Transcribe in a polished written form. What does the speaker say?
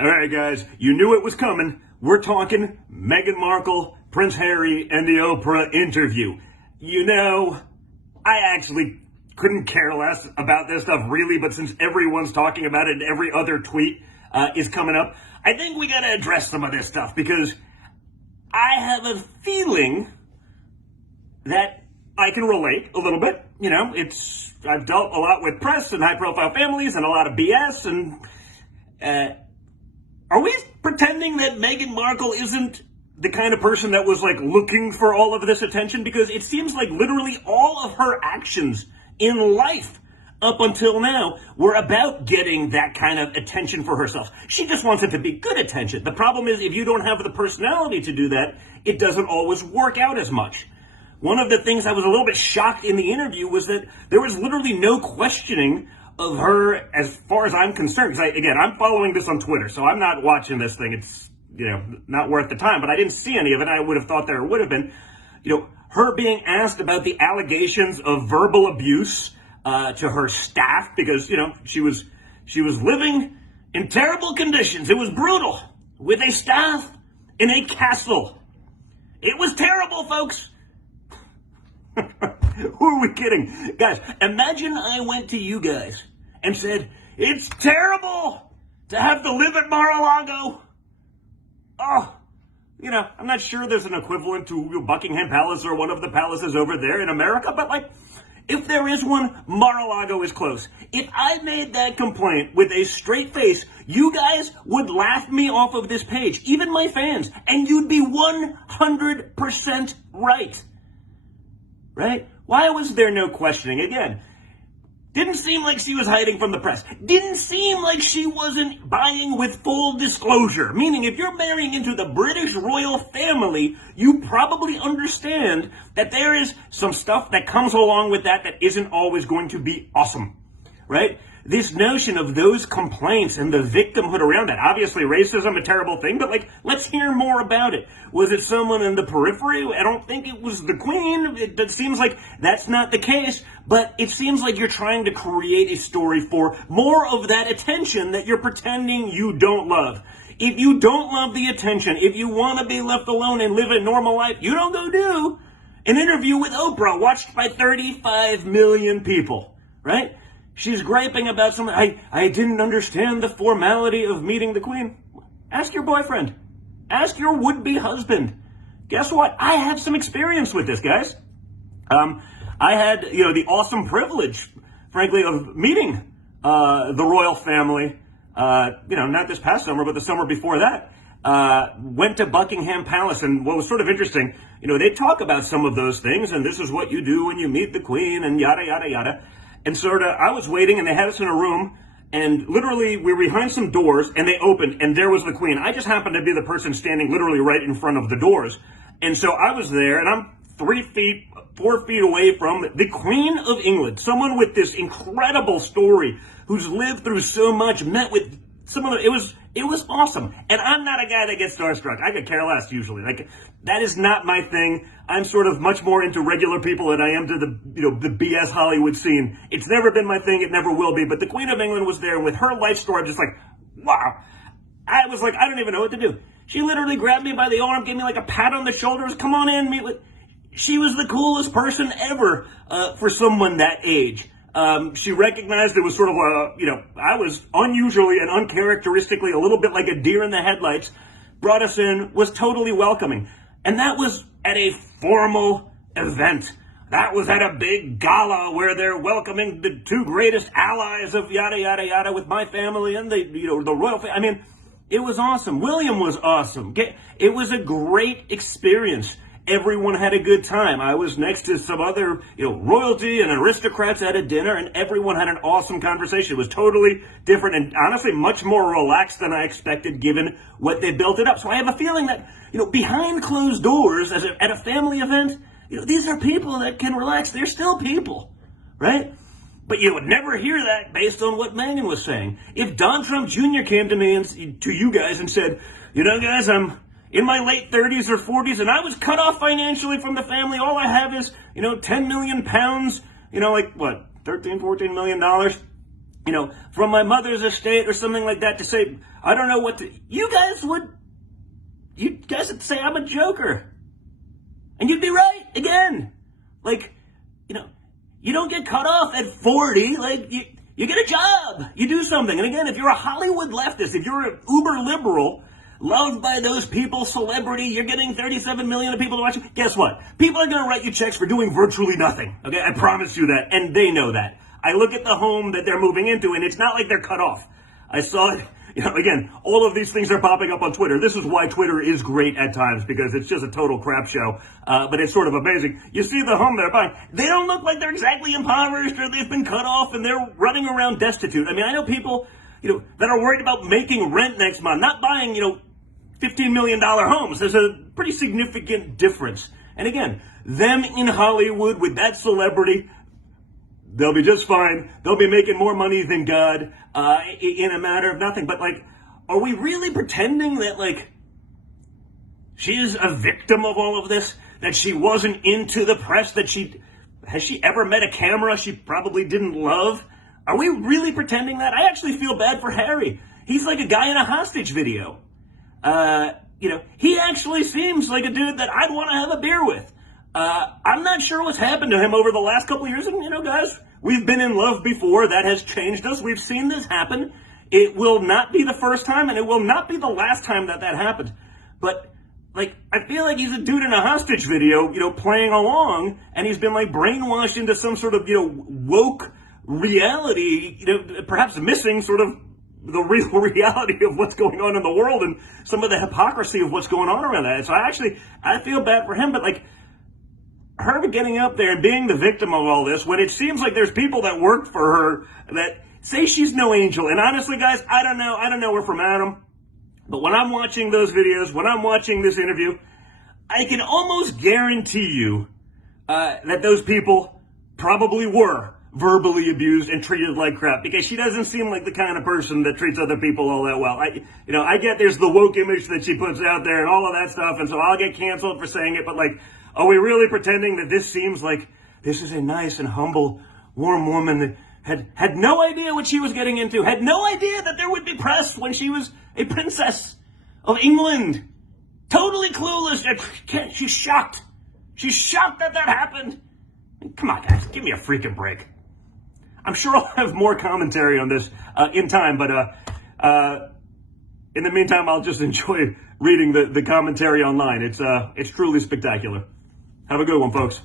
All right, guys, you knew it was coming. We're talking Meghan Markle, Prince Harry, and the Oprah interview. You know, I actually couldn't care less about this stuff, really, but since everyone's talking about it and every other tweet is coming up, I think we got to address some of this stuff because I have a feeling that I can relate a little bit. You know, I've dealt a lot with press and high-profile families and a lot of BS, and are we pretending that Meghan Markle isn't the kind of person that was like looking for all of this attention? Because it seems like literally all of her actions in life up until now were about getting that kind of attention for herself. She just wants it to be good attention. The problem is if you don't have the personality to do that, it doesn't always work out as much. One of the things I was a little bit shocked in the interview was that there was literally no questioning of her as far as I'm concerned. Because I'm following this on Twitter, so I'm not watching this thing. It's, not worth the time, but I didn't see any of it. I would have thought there would have been, her being asked about the allegations of verbal abuse to her staff because, she was living in terrible conditions. It was brutal with a staff in a castle. It was terrible, folks. Who are we kidding? Guys, imagine I went to you guys and said, it's terrible to have to live at Mar-a-Lago. Oh, I'm not sure there's an equivalent to Buckingham Palace or one of the palaces over there in America, but if there is one, Mar-a-Lago is close. If I made that complaint with a straight face, you guys would laugh me off of this page, even my fans, and you'd be 100% right. Right? Why was there no questioning? Again, didn't seem like she was hiding from the press. Didn't seem like she wasn't buying with full disclosure. Meaning, if you're marrying into the British royal family, you probably understand that there is some stuff that comes along with that isn't always going to be awesome. Right? This notion of those complaints and the victimhood around that. Obviously, racism, a terrible thing, but let's hear more about it. Was it someone in the periphery? I don't think it was the Queen. It seems like that's not the case, but it seems like you're trying to create a story for more of that attention that you're pretending you don't love. If you don't love the attention, if you want to be left alone and live a normal life, you don't go do an interview with Oprah watched by 35 million people, right? She's griping about something. I didn't understand the formality of meeting the Queen. Ask your boyfriend. Ask your would-be husband. Guess what? I have some experience with this, guys. I had, the awesome privilege, frankly, of meeting the royal family, not this past summer, but the summer before that. Went to Buckingham Palace, and what was sort of interesting, they talk about some of those things, and this is what you do when you meet the Queen, and yada, yada, yada. And I was waiting, and they had us in a room, and literally we were behind some doors, and they opened, and there was the Queen. I just happened to be the person standing literally right in front of the doors. And so I was there, and I'm 4 feet away from the Queen of England, someone with this incredible story, who's lived through so much, met with some of the, it was awesome. And I'm not a guy that gets starstruck. I could care less usually. That is not my thing. I'm sort of much more into regular people than I am to the BS Hollywood scene. It's never been my thing. It never will be. But the Queen of England was there, and with her life story, I'm just like, wow. I was like, I don't even know what to do. She literally grabbed me by the arm, gave me a pat on the shoulders. Come on in, meet with. She was the coolest person ever for someone that age. She recognized it was sort of I was unusually and uncharacteristically a little bit like a deer in the headlights, brought us in, was totally welcoming. And that was at a formal event. That was at a big gala where they're welcoming the two greatest allies of yada, yada, yada with my family and the royal family. I mean, it was awesome. William was awesome. It was a great experience. Everyone had a good time. I was next to some other, royalty and aristocrats at a dinner, and everyone had an awesome conversation. It was totally different and honestly much more relaxed than I expected given what they built it up. So I have a feeling that, behind closed doors at a family event, these are people that can relax. They're still people, right? But you would never hear that based on what Meghan was saying. If Don Trump Jr. came to me and to you guys and said, guys, I'm in my late 30s or 40s, and I was cut off financially from the family. All I have is, 10 million pounds, 13, $14 million. from my mother's estate or something like that to say, I don't know what to, you guys would say I'm a joker. And you'd be right, again. Like, you don't get cut off at 40. Like, you get a job. You do something. And again, if you're a Hollywood leftist, if you're an uber liberal, loved by those people, celebrity, you're getting 37 million of people to watch you, guess what? People are going to write you checks for doing virtually nothing. Okay, I promise you that. And they know that. I look at the home that they're moving into, and it's not like they're cut off. I saw it. Again, all of these things are popping up on Twitter. This is why Twitter is great at times, because it's just a total crap show. But it's sort of amazing. You see the home they're buying. They don't look like they're exactly impoverished or they've been cut off and they're running around destitute. I mean, I know people, that are worried about making rent next month, not buying, $15 million homes. There's a pretty significant difference. And again, them in Hollywood with that celebrity, they'll be just fine. They'll be making more money than God in a matter of nothing. But, are we really pretending that, she is a victim of all of this? That she wasn't into the press? Has she ever met a camera she probably didn't love? Are we really pretending that? I actually feel bad for Harry. He's like a guy in a hostage video. He actually seems like a dude that I'd want to have a beer with. I'm not sure what's happened to him over the last couple of years. And, guys, we've been in love before. That has changed us. We've seen this happen. It will not be the first time, and it will not be the last time that happened. But, I feel like he's a dude in a hostage video, playing along, and he's been, brainwashed into some sort of, woke reality, perhaps missing sort of the real reality of what's going on in the world and some of the hypocrisy of what's going on around that. So I feel bad for him, but her getting up there and being the victim of all this, when it seems like there's people that work for her that say she's no angel. And honestly, guys, I don't know her from Adam, but when I'm watching those videos, when I'm watching this interview, I can almost guarantee you that those people probably were verbally abused and treated like crap, because she doesn't seem like the kind of person that treats other people all that well. I get there's the woke image that she puts out there and all of that stuff, and so I'll get canceled for saying it, but are we really pretending that this seems like this is a nice and humble, warm woman that had no idea what she was getting into, had no idea that there would be press when she was a princess of England, totally clueless? She's shocked. She's shocked that happened. Come on, guys, give me a freaking break. I'm sure I'll have more commentary on this in time, but in the meantime, I'll just enjoy reading the commentary online. It's truly spectacular. Have a good one, folks.